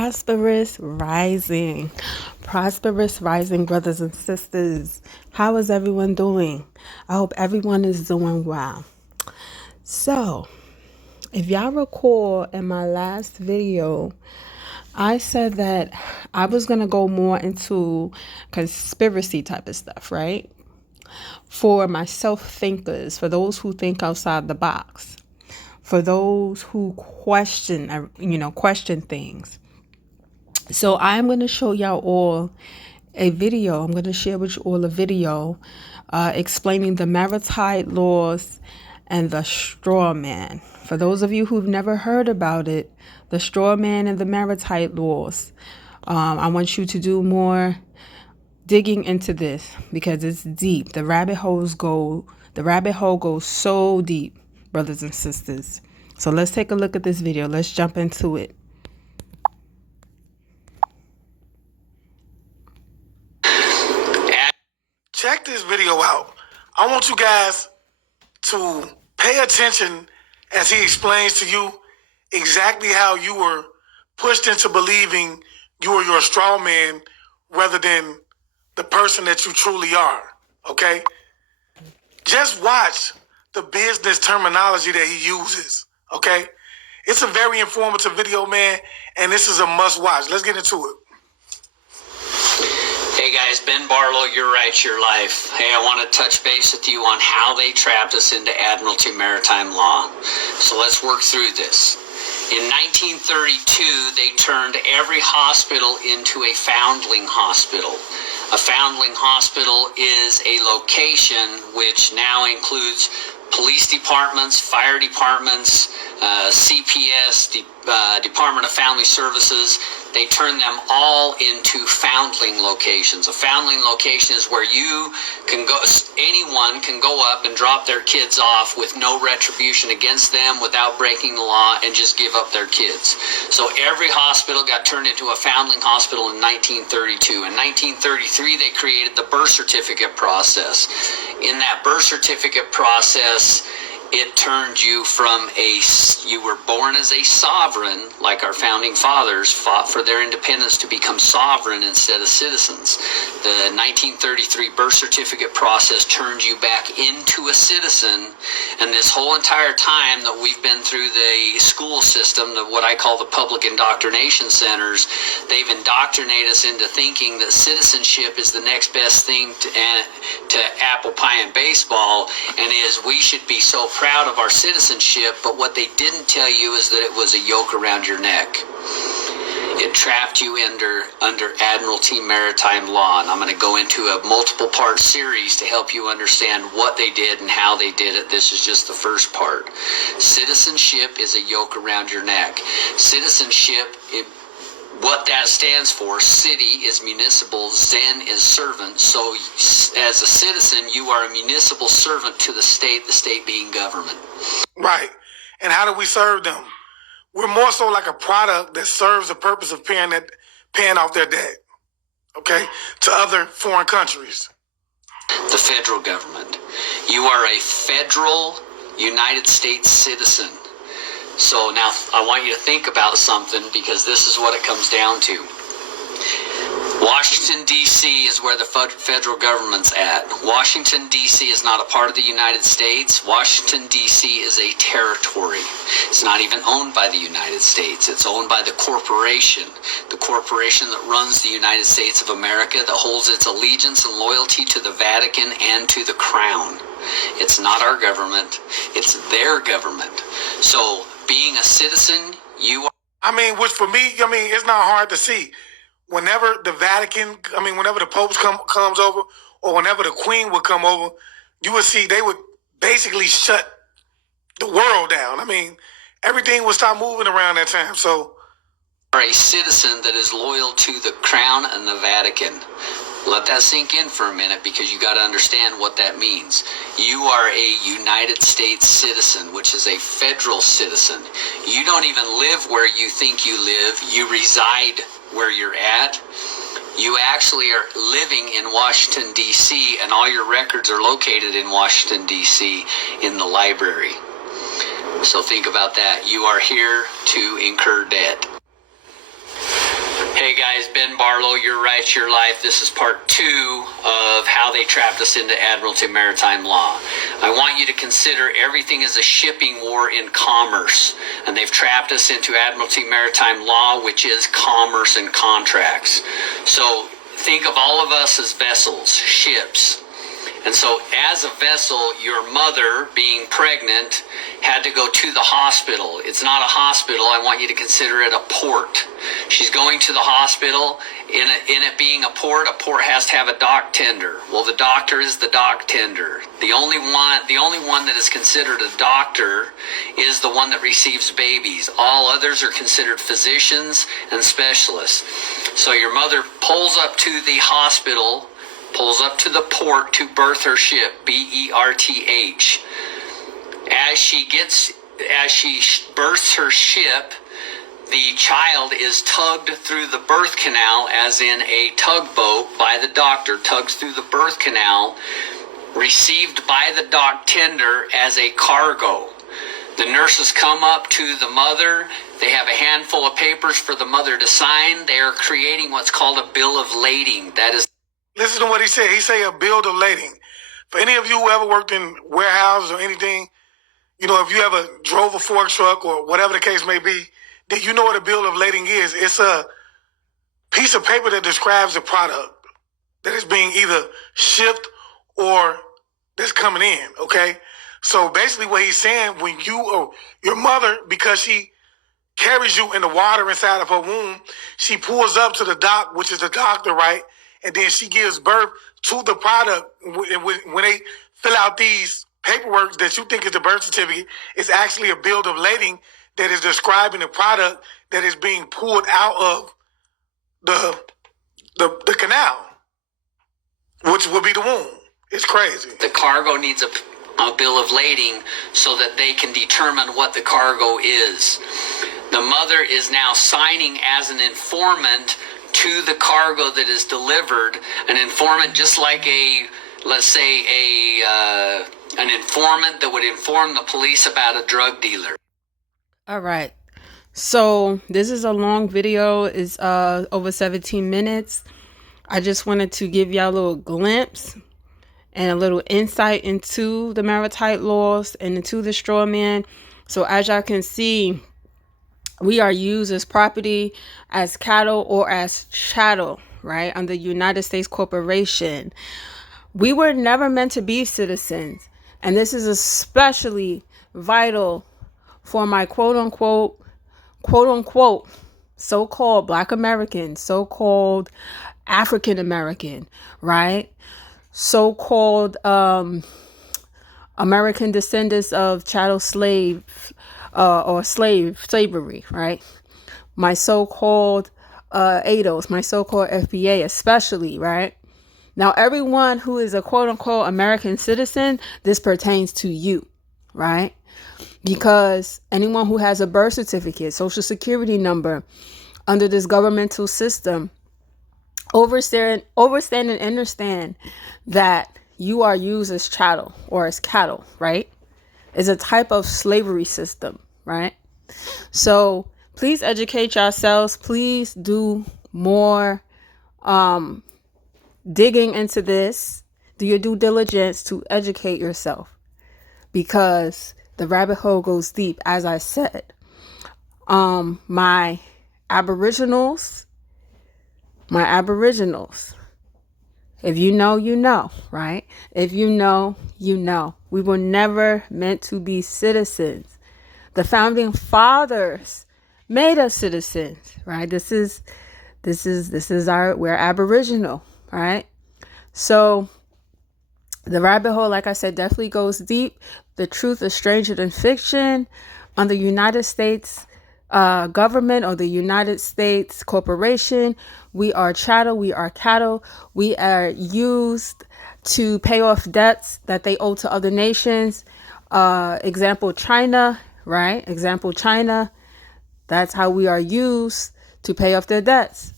Prosperous rising. Prosperous rising, brothers and sisters. How is everyone doing? I hope everyone is doing well. So, if y'all recall in my last video, I said that I was going to go more into conspiracy type of stuff, right? For my self-thinkers, for those who think outside the box, for those who question things. So I'm going to show y'all all a video. I'm going to share with you all a video explaining the Maritide laws and the straw man. For those of you who've never heard about it, the straw man and the Maritide laws. I want you to do more digging into this because it's deep. The rabbit hole goes so deep, brothers and sisters. So let's take a look at this video. Let's jump into it. Check this video out. I want you guys to pay attention as he explains to you exactly how you were pushed into believing you were your straw man rather than the person that you truly are, okay? Just watch the business terminology that he uses, okay? It's a very informative video, man, and this is a must watch. Let's get into it. Hey guys, Ben Barlow, Your Rights, Your Life. Hey, I want to touch base with you on how they trapped us into Admiralty Maritime Law. So let's work through this. In 1932, they turned every hospital into a foundling hospital. A foundling hospital is a location which now includes police departments, fire departments, CPS, Department of Family Services. They turn them all into foundling locations. A foundling location is where you can go, anyone can go up and drop their kids off with no retribution against them without breaking the law and just give up their kids. So every hospital got turned into a foundling hospital in 1932. In 1933, they created the birth certificate process. In that birth certificate process, it turned you from you were born as a sovereign, like our founding fathers fought for their independence to become sovereign instead of citizens. The 1933 birth certificate process turned you back into a citizen, and this whole entire time that we've been through the school system, what I call the public indoctrination centers, they've indoctrinated us into thinking that citizenship is the next best thing to apple pie and baseball, and we should be so proud of our citizenship, but what they didn't tell you is that it was a yoke around your neck. It trapped you under Admiralty Maritime Law, and I'm going to go into a multiple part series to help you understand what they did and how they did it. This is just the first part. Citizenship is a yoke around your neck. Citizenship, what that stands for, city is municipal, zen is servant. So as a citizen, you are a municipal servant to the state being government. Right. And how do we serve them? We're more so like a product that serves the purpose of paying off their debt, okay, to other foreign countries. The federal government. You are a federal United States citizen. So now I want you to think about something, because this is what it comes down to. Washington, D.C. is where the federal government's at. Washington, D.C. is not a part of the United States. Washington, D.C. is a territory. It's not even owned by the United States. It's owned by the corporation that runs the United States of America, that holds its allegiance and loyalty to the Vatican and to the Crown. It's not our government. It's their government. So being a citizen, you are... which for me, it's not hard to see. Whenever the Vatican, whenever the Pope comes over, or whenever the Queen would come over, you would see they would basically shut the world down. Everything would stop moving around that time. So, are a citizen that is loyal to the Crown and the Vatican. Let that sink in for a minute, because you got to understand what that means. You are a United States citizen, which is a federal citizen. You don't even live where you think you live. You reside where you're at. You actually are living in Washington, D.C., and all your records are located in Washington, D.C. in the library. So think about that. You are here to incur debt. Hey guys, Ben Barlow, Your Rights, Your Life. This is part 2 of how they trapped us into Admiralty Maritime Law. I want you to consider everything as a shipping war in commerce, and they've trapped us into Admiralty Maritime Law, which is commerce and contracts. So think of all of us as vessels, ships. And so as a vessel, your mother, being pregnant, had to go to the hospital. It's not a hospital. I want you to consider it a port. She's going to the hospital. In it being a port has to have a dock tender. Well, the doctor is the dock tender. The only one that is considered a doctor is the one that receives babies. All others are considered physicians and specialists. So your mother pulls up to the hospital, pulls up to the port to birth her ship, B-E-R-T-H. As she births her ship, the child is tugged through the birth canal, as in a tugboat, by the doctor, tugs through the birth canal, received by the dock tender as a cargo. The nurses come up to the mother. They have a handful of papers for the mother to sign. They are creating what's called a bill of lading. That is... Listen to what he said. He say a bill of lading. For any of you who ever worked in warehouses or anything, you know, if you ever drove a fork truck or whatever the case may be, then you know what a bill of lading is. It's a piece of paper that describes the product that is being either shipped or that's coming in, okay? So basically what he's saying, when you or your mother, because she carries you in the water inside of her womb, she pulls up to the dock, which is the doctor, right? And then she gives birth to the product. When they fill out these paperwork that you think is the birth certificate, it's actually a bill of lading that is describing the product that is being pulled out of the canal, which would be the womb. It's crazy. The cargo needs a bill of lading so that they can determine what the cargo is. The mother is now signing as an informant to the cargo that is delivered. An informant, just like let's say an informant that would inform the police about a drug dealer. All right. So this is a long video. It's over 17 minutes. I just wanted to give y'all a little glimpse and a little insight into the maritime laws and into the straw man. So as y'all can see, we are used as property, as cattle, or as chattel, right? Under United States Corporation. We were never meant to be citizens. And this is especially vital for my quote unquote, so-called Black American, so-called African American, right? So-called American descendants of chattel slave or slavery, right? My so-called ADOS, my so-called FBA especially, right? Now, everyone who is a quote-unquote American citizen, this pertains to you, right? Because anyone who has a birth certificate, social security number, under this governmental system, understand that you are used as chattel or as cattle, right? It's a type of slavery system, right? So please educate yourselves. Please do more digging into this. Do your due diligence to educate yourself, because the rabbit hole goes deep, as I said. My aboriginals, if you know, you know, right? If you know, you know. We were never meant to be citizens. The founding fathers made us citizens, right? We're aboriginal, right? So the rabbit hole, like I said, definitely goes deep. The truth is stranger than fiction. On the United States government or the United States corporation, we are chattel, we are cattle. We are used to pay off debts that they owe to other nations. Example, China, right? Example, China. That's how we are used to pay off their debts.